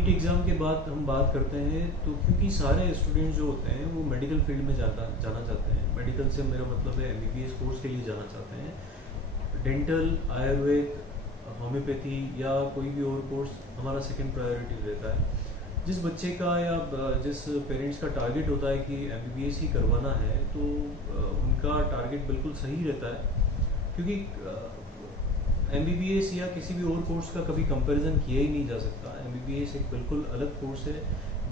NEET exam के बाद हम बात करते हैं तो क्योंकि सारे स्टूडेंट जो होते हैं वो मेडिकल फील्ड में जाना चाहते हैं। मेडिकल से मेरा मतलब है एमबीबीएस कोर्स के लिए जाना चाहते हैं। डेंटल, आयुर्वेद, होम्योपैथी या कोई भी और कोर्स हमारा सेकंड प्रायोरिटी रहता है। जिस बच्चे का या जिस पेरेंट्स का टारगेट होता है कि एमबीबीएस ही करवाना है तो उनका टारगेट बिल्कुल सही रहता है, क्योंकि एमबीबीएस या किसी भी और कोर्स का कभी कंपैरिजन किया ही नहीं जा सकता। एमबीबीएस एक बिल्कुल अलग कोर्स है,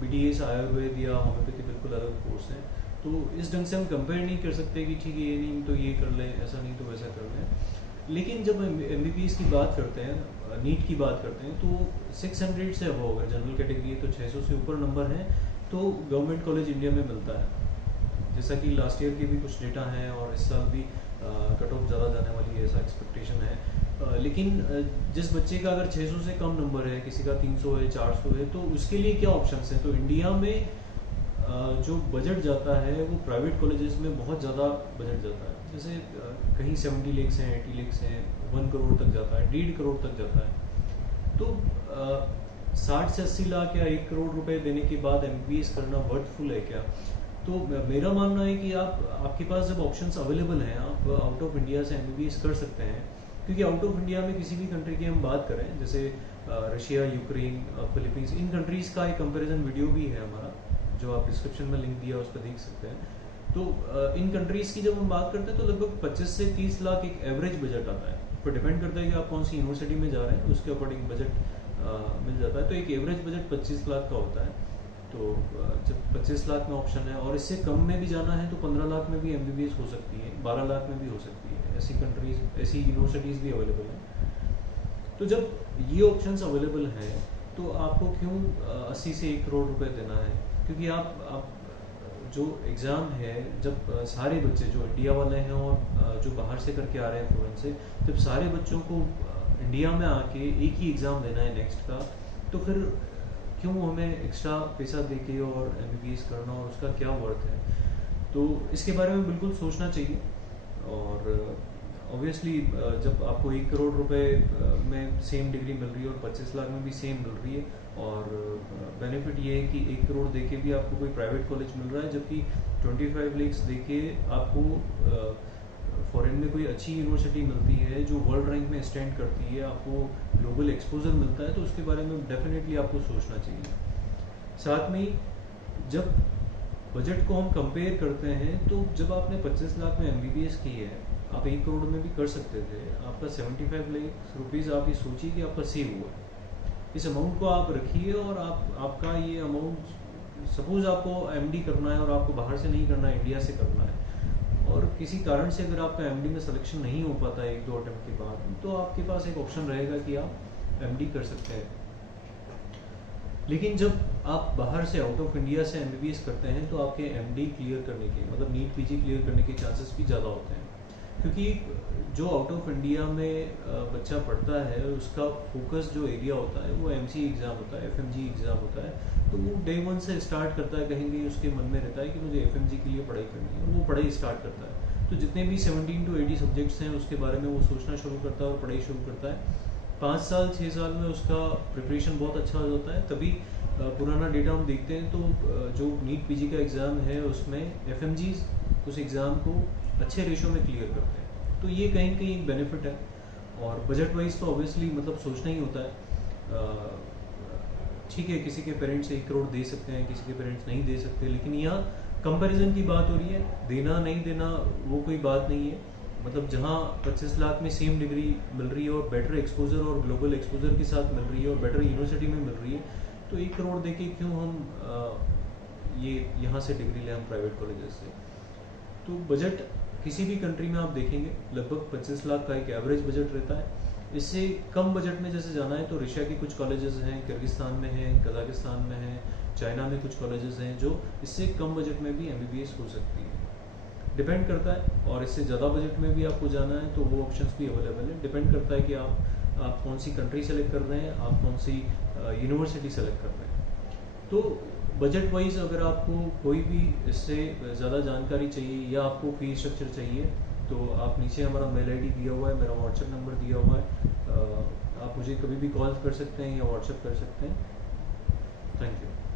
बीडीएस, आयुर्वेद या होम्योपैथी बिल्कुल अलग कोर्स है। तो इस ढंग से हम कंपेयर नहीं कर सकते कि ठीक है ये नहीं तो ये कर लें, ऐसा नहीं तो वैसा कर लें। लेकिन जब एमबीबीएस की बात करते हैं, नीट की बात करते हैं, तो 600 से अबव अगर जनरल कैटेगरी है तो 600 से ऊपर नंबर है तो गवर्नमेंट कॉलेज इंडिया में मिलता है। जैसा कि लास्ट ईयर के भी कुछ डेटा हैं और इस साल भी कट ऑफ ज़्यादा जाने वाली है ऐसा एक्सपेक्टेशन है। लेकिन जिस बच्चे का अगर 600 से कम नंबर है, किसी का 300 है, 400 है, तो उसके लिए क्या ऑप्शंस हैं? तो इंडिया में जो बजट जाता है वो प्राइवेट कॉलेजेस में बहुत ज़्यादा बजट जाता है। जैसे कहीं 70 लाख हैं, 80 लाख हैं, 1 करोड़ तक जाता है, 1.5 करोड़ तक जाता है। तो 60 से 80 लाख या 1 करोड़ रुपए देने के बाद एमबीबीएस करना वर्थफुल है क्या? तो मेरा मानना है कि आपके पास जब ऑप्शंस अवेलेबल हैं, आप आउट ऑफ इंडिया से एमबीबीएस कर सकते हैं। क्योंकि आउट ऑफ इंडिया में किसी भी कंट्री की हम बात करें, जैसे रशिया, यूक्रेन, फिलीपींस, इन कंट्रीज़ का एक कंपैरिजन वीडियो भी है हमारा, जो आप डिस्क्रिप्शन में लिंक दिया उस पर देख सकते हैं। तो इन कंट्रीज़ की जब हम बात करते हैं तो लगभग 25 से 30 लाख एक एवरेज बजट आता है। पर डिपेंड करता है कि आप कौन सी यूनिवर्सिटी में जा रहे हैं, उसके अकॉर्डिंग बजट मिल जाता है। तो एक एवरेज बजट 25 लाख का होता है। तो जब 25 लाख में ऑप्शन है और इससे कम में भी जाना है तो 15 लाख में भी एमबीबीएस हो सकती है, 12 लाख में भी हो सकती है। ऐसी कंट्रीज, ऐसी यूनिवर्सिटीज़ भी अवेलेबल हैं। तो जब ये ऑप्शंस अवेलेबल हैं तो आपको क्यों 80 से 1 करोड़ रुपए देना है? क्योंकि आप जो एग्ज़ाम है, जब सारे बच्चे जो इंडिया वाले हैं और जो बाहर से करके आ रहे हैं फॉरेन से, जब सारे बच्चों को इंडिया में आके एक ही एग्ज़ाम देना है नेक्स्ट का, तो फिर क्यों हमें एक्स्ट्रा पैसा देके और एमबीबीएस करना, और उसका क्या वर्थ है? तो इसके बारे में बिल्कुल सोचना चाहिए। और ऑब्वियसली जब आपको 1 करोड़ रुपए में सेम डिग्री मिल रही है और 25 लाख में भी सेम मिल रही है, और बेनिफिट ये है कि 1 करोड़ देके भी आपको कोई प्राइवेट कॉलेज मिल रहा है, जबकि 25 लाख देके आपको फॉरेन में कोई अच्छी यूनिवर्सिटी मिलती है जो वर्ल्ड रैंक में स्टैंड करती है, आपको ग्लोबल एक्सपोजर मिलता है। तो उसके बारे में डेफिनेटली आपको सोचना चाहिए। साथ में जब बजट को हम कंपेयर करते हैं तो जब आपने 25 लाख में एमबीबीएस की है, आप 1 करोड़ में भी कर सकते थे। आपका 75 लाख रुपीज़, आप ये सोचिए कि आपका सेव हुआ। इस अमाउंट को आप रखिए और आपका ये अमाउंट, सपोज आपको एमडी करना है और आपको बाहर से नहीं करना है, इंडिया से करना है, और किसी कारण से अगर आपका एमडी में सिलेक्शन नहीं हो पाता है 1-2 अटेम्प्ट के बाद, तो आपके पास एक ऑप्शन रहेगा कि आप एमडी कर सकते हैं। लेकिन जब आप बाहर से, आउट ऑफ इंडिया से एमबीबीएस करते हैं तो आपके एमडी क्लियर करने के, मतलब नीट पीजी क्लियर करने के चांसेस भी ज़्यादा होते हैं। क्योंकि जो आउट ऑफ इंडिया में बच्चा पढ़ता है उसका फोकस जो एरिया होता है वो एमसी एग्ज़ाम होता है, एफएमजी एग्ज़ाम होता है। तो वो डे 1 से स्टार्ट करता है, कहीं भी उसके मन में रहता है कि मुझे एफएमजी के लिए पढ़ाई करनी है, वो पढ़ाई स्टार्ट करता है। तो जितने भी 17 to 80 सब्जेक्ट्स हैं उसके बारे में वो सोचना शुरू करता है और पढ़ाई शुरू करता है। 5 साल 6 साल में उसका प्रिपरेशन बहुत अच्छा हो जाता है। तभी पुराना डेटा हम देखते हैं तो जो नीट पीजी का एग्ज़ाम है उसमें एफएमजी उस एग्ज़ाम को अच्छे रेशो में क्लियर करते हैं। तो ये कहीं कहीं एक बेनिफिट है। और बजट वाइज तो ऑब्वियसली मतलब सोचना ही होता है। ठीक है, किसी के पेरेंट्स 1 करोड़ दे सकते हैं, किसी के पेरेंट्स नहीं दे सकते, लेकिन यहाँ कंपैरिजन की बात हो रही है। देना नहीं देना वो कोई बात नहीं है। मतलब जहाँ 25 लाख में सेम डिग्री मिल रही है और बेटर एक्सपोजर और ग्लोबल एक्सपोजर के साथ मिल रही है और बेटर यूनिवर्सिटी में मिल रही है, तो 1 करोड़ देके क्यों हम ये यहाँ से डिग्री लें हम प्राइवेट कॉलेजेस से? तो बजट किसी भी कंट्री में आप देखेंगे लगभग 25 लाख का एक एवरेज बजट रहता है। इससे कम बजट में जैसे जाना है तो रशिया की कुछ कॉलेजेस हैं, किर्गिस्तान में हैं, कजाकिस्तान में हैं, चाइना में कुछ कॉलेजेस हैं जो इससे कम बजट में भी एमबीबीएस हो सकती है। डिपेंड करता है। और इससे ज़्यादा बजट में भी आपको जाना है तो वो ऑप्शंस भी अवेलेबल है। डिपेंड करता है कि आप कौन सी कंट्री सेलेक्ट कर रहे हैं, आप कौन सी यूनिवर्सिटी सेलेक्ट कर रहे हैं। तो बजट वाइज अगर आपको कोई भी इससे ज़्यादा जानकारी चाहिए या आपको फीस स्ट्रक्चर चाहिए तो आप नीचे हमारा मेल आईडी दिया हुआ है, मेरा व्हाट्सएप नंबर दिया हुआ है, आप मुझे कभी भी कॉल कर सकते हैं या व्हाट्सएप कर सकते हैं। Thank you.